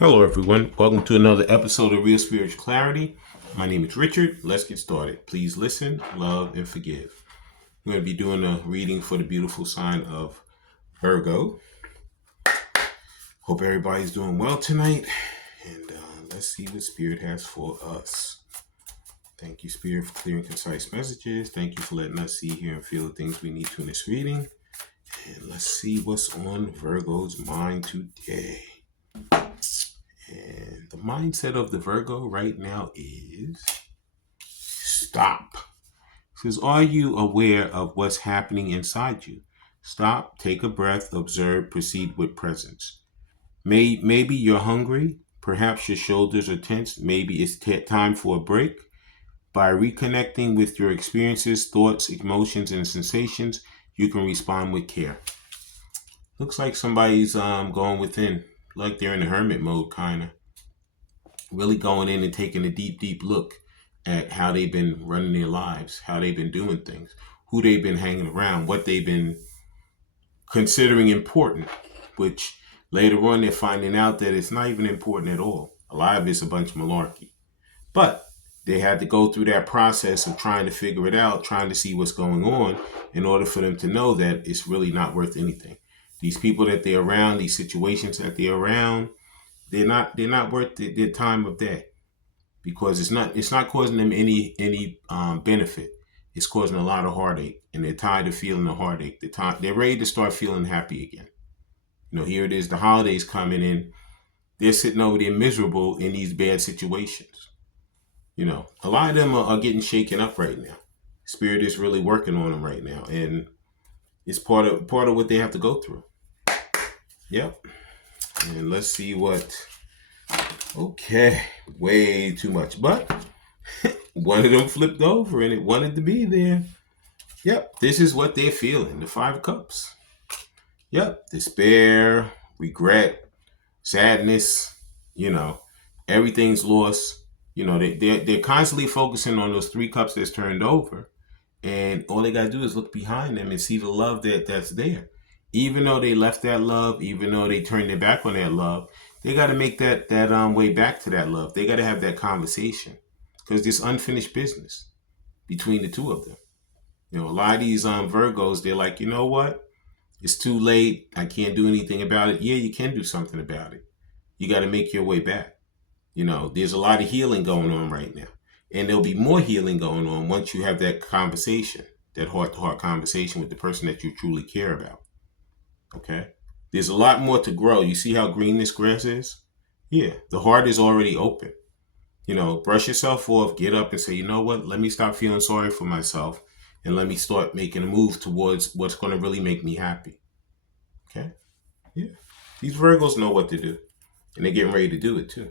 Hello, everyone. Welcome to another episode of Real Spiritual Clarity. My name is Richard. Let's get started. Please listen, love, and forgive. We're going to be doing a reading for the beautiful sign of Virgo. Hope everybody's doing well tonight. And let's see what Spirit has for us. Thank you, Spirit, for clear and concise messages. Thank you for letting us see, hear, and feel the things we need to in this reading. And let's see what's on Virgo's mind today. And the mindset of the Virgo right now is stop. It says, are you aware of what's happening inside you? Stop, take a breath, observe, proceed with presence. Maybe you're hungry. Perhaps your shoulders are tense. Maybe it's time for a break. By reconnecting with your experiences, thoughts, emotions, and sensations, you can respond with care. Looks like somebody's going within, like they're in a hermit mode, kind of. Really going in and taking a deep look at how they've been running their lives, how they've been doing things, who they've been hanging around, what they've been considering important, which later on they're finding out that it's not even important at all. A lot of it's a bunch of malarkey. But they had to go through that process of trying to figure it out, trying to see what's going on in order for them to know that it's really not worth anything. These people that they're around, these situations that they're around, they're not worth their time of day, because it's not causing them any benefit. It's causing a lot of heartache, and they're tired of feeling the heartache. They're ready to start feeling happy again. Here it is, the holidays coming in. They're sitting over there miserable in these bad situations. A lot of them are getting shaken up right now. Spirit is really working on them right now, and it's part of what they have to go through. Yep. And let's see what. Okay, way too much, but one of them flipped over and it wanted to be there. Yep, this is what they're feeling. The Five of Cups. Yep, despair, regret, sadness. Everything's lost. They're constantly focusing on those three cups that's turned over, and all they gotta do is look behind them and see the love that's there. Even though they left that love, even though they turned their back on that love, they got to make that way back to that love. They got to have that conversation, because there's unfinished business between the two of them. A lot of these Virgos, they're like, you know what? It's too late. I can't do anything about it. Yeah, you can do something about it. You got to make your way back. There's a lot of healing going on right now. And there'll be more healing going on once you have that conversation, that heart-to-heart conversation with the person that you truly care about. Okay? There's a lot more to grow. You see how green this grass is? Yeah, the heart is already open. Brush yourself off, get up and say, you know what? Let me stop feeling sorry for myself, and let me start making a move towards what's going to really make me happy. Okay? Yeah. These Virgos know what to do, and they're getting ready to do it too.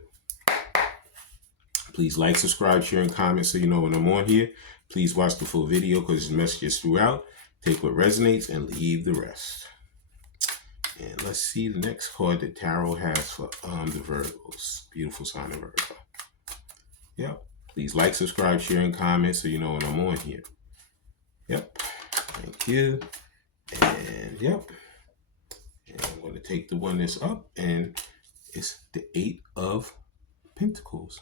Please like, subscribe, share, and comment so you know when I'm on here. Please watch the full video, because there's messages throughout. Take what resonates and leave the rest. And let's see the next card that Tarot has for the Virgos. Beautiful sign of Virgo. Yep. Please like, subscribe, share, and comment so you know when I'm on here. Yep. Thank you. And yep. And I'm going to take the one that's up, and it's the Eight of Pentacles.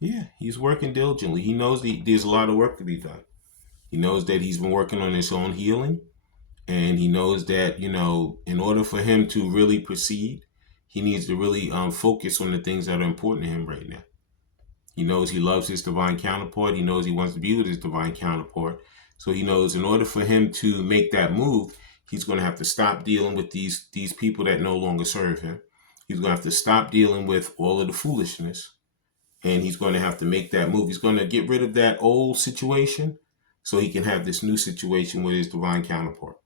Yeah, he's working diligently. He knows there's a lot of work to be done. He knows that he's been working on his own healing. And he knows that, in order for him to really proceed, he needs to really focus on the things that are important to him right now. He knows he loves his divine counterpart. He knows he wants to be with his divine counterpart. So he knows in order for him to make that move, he's going to have to stop dealing with these people that no longer serve him. He's going to have to stop dealing with all of the foolishness. And he's going to have to make that move. He's going to get rid of that old situation so he can have this new situation with his divine counterpart.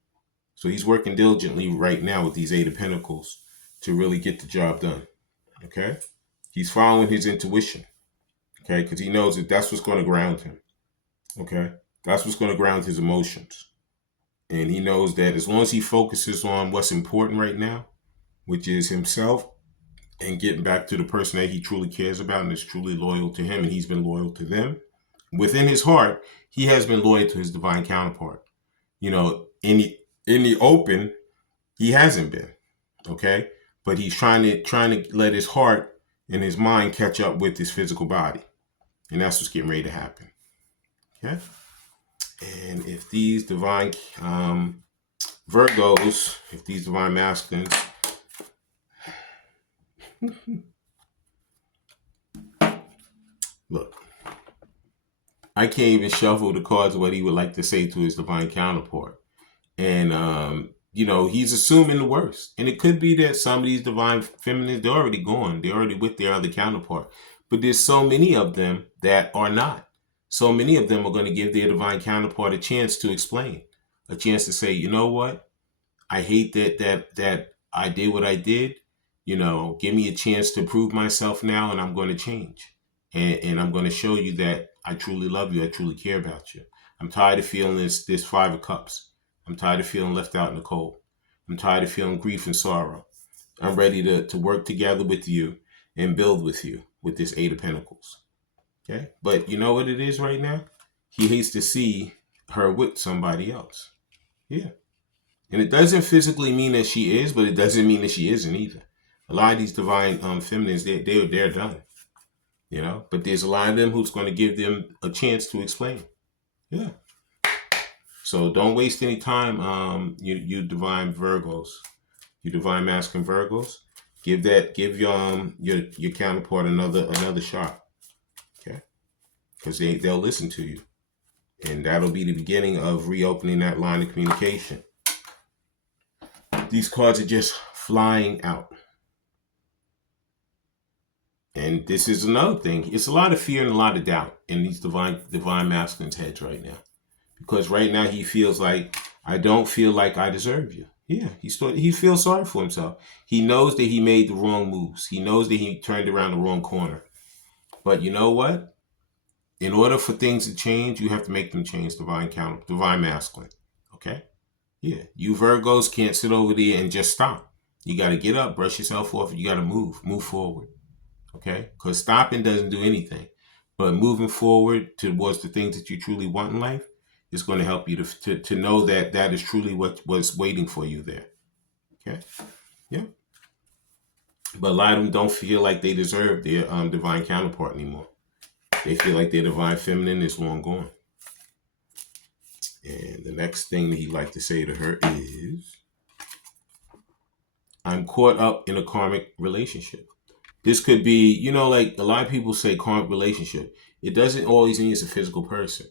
So he's working diligently right now with these Eight of Pentacles to really get the job done. Okay? He's following his intuition. Okay? Because he knows that that's what's going to ground him. Okay? That's what's going to ground his emotions. And he knows that as long as he focuses on what's important right now, which is himself, and getting back to the person that he truly cares about and is truly loyal to him, and he's been loyal to them, within his heart, he has been loyal to his divine counterpart. In the open, he hasn't been, okay? But he's trying to let his heart and his mind catch up with his physical body. And that's what's getting ready to happen. Okay? And if these divine Virgos, if these divine masculines, look, I can't even shuffle the cards of what he would like to say to his divine counterpart. And, he's assuming the worst. And it could be that some of these divine feminines, they're already gone. They're already with their other counterpart. But there's so many of them that are not. So many of them are going to give their divine counterpart a chance to explain, a chance to say, you know what? I hate that I did what I did. Give me a chance to prove myself now, and I'm going to change. And I'm going to show you that I truly love you. I truly care about you. I'm tired of feeling this Five of Cups. I'm tired of feeling left out in the cold. I'm tired of feeling grief and sorrow. I'm ready to work together with you and build with you with this Eight of Pentacles. Okay? But you know what it is right now? He hates to see her with somebody else. Yeah. And it doesn't physically mean that she is, but it doesn't mean that she isn't either. A lot of these divine feminines, they're done. But there's a lot of them who's going to give them a chance to explain. Yeah. So don't waste any time, you divine Virgos, you divine masculine Virgos. Give your counterpart another shot, okay? Because they'll listen to you, and that'll be the beginning of reopening that line of communication. These cards are just flying out, and this is another thing. It's a lot of fear and a lot of doubt in these divine masculines' heads right now. Because right now he feels like, I don't feel like I deserve you. Yeah, he feels sorry for himself. He knows that he made the wrong moves. He knows that he turned around the wrong corner. But you know what? In order for things to change, you have to make them change, divine masculine. Okay? Yeah. You Virgos can't sit over there and just stop. You got to get up, brush yourself off. You got to move forward. Okay? Because stopping doesn't do anything. But moving forward towards the things that you truly want in life, is going to help you to know that is truly what was waiting for you there. Okay? Yeah. But a lot of them don't feel like they deserve their divine counterpart anymore. They feel like their divine feminine is long gone. And the next thing that he'd like to say to her is, I'm caught up in a karmic relationship. This could be, like a lot of people say karmic relationship. It doesn't always mean it's a physical person.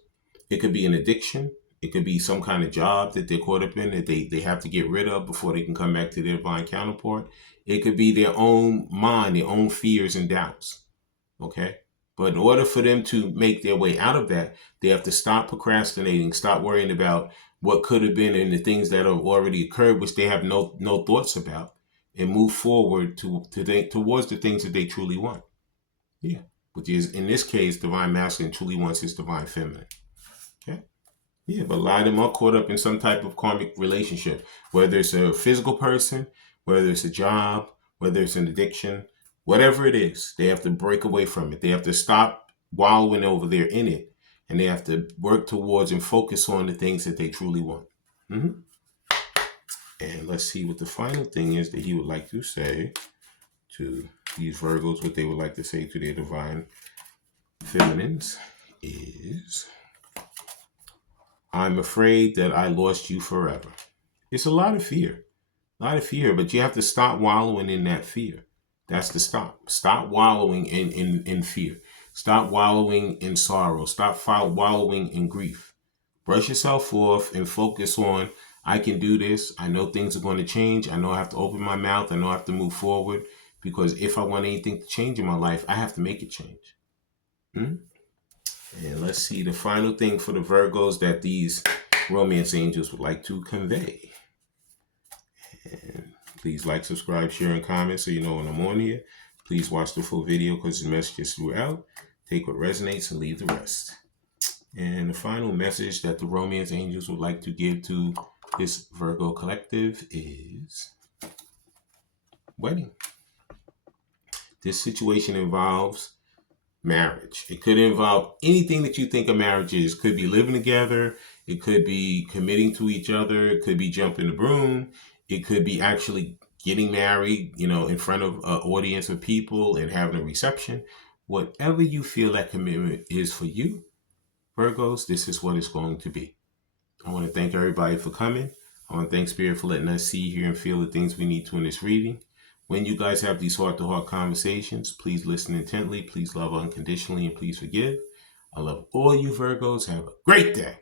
It could be an addiction. It could be some kind of job that they're caught up in that they have to get rid of before they can come back to their divine counterpart. It could be their own mind, their own fears and doubts. Okay? But in order for them to make their way out of that, they have to stop procrastinating, stop worrying about what could have been and the things that have already occurred, which they have no thoughts about, and move forward towards the things that they truly want. Yeah. Which is, in this case, divine masculine truly wants his divine feminine. Okay? Yeah, but a lot of them are caught up in some type of karmic relationship, whether it's a physical person, whether it's a job, whether it's an addiction, whatever it is, they have to break away from it. They have to stop wallowing over there in it, and they have to work towards and focus on the things that they truly want. Mm-hmm. And let's see what the final thing is that he would like to say to these Virgos, what they would like to say to their divine feminines is, I'm afraid that I lost you forever. It's a lot of fear, but you have to stop wallowing in that fear. That's the stop. Stop wallowing in fear. Stop wallowing in sorrow. Stop wallowing in grief. Brush yourself off and focus on, I can do this. I know things are going to change. I know I have to open my mouth. I know I have to move forward, because if I want anything to change in my life, I have to make it change. And let's see the final thing for the Virgos that these romance angels would like to convey. And please like, subscribe, share, and comment so you know when I'm on here. Please watch the full video because the message is throughout. Take what resonates and leave the rest. And the final message that the romance angels would like to give to this Virgo collective is wedding. This situation involves marriage. It could involve anything that you think a marriage is. It could be living together. It could be committing to each other. It could be jumping the broom. It could be actually getting married, in front of an audience of people and having a reception. Whatever you feel that commitment is for you, Virgos, this is what it's going to be. I want to thank everybody for coming. I want to thank Spirit for letting us see, hear, and feel the things we need to in this reading. When you guys have these heart-to-heart conversations, please listen intently, please love unconditionally, and please forgive. I love all you Virgos. Have a great day.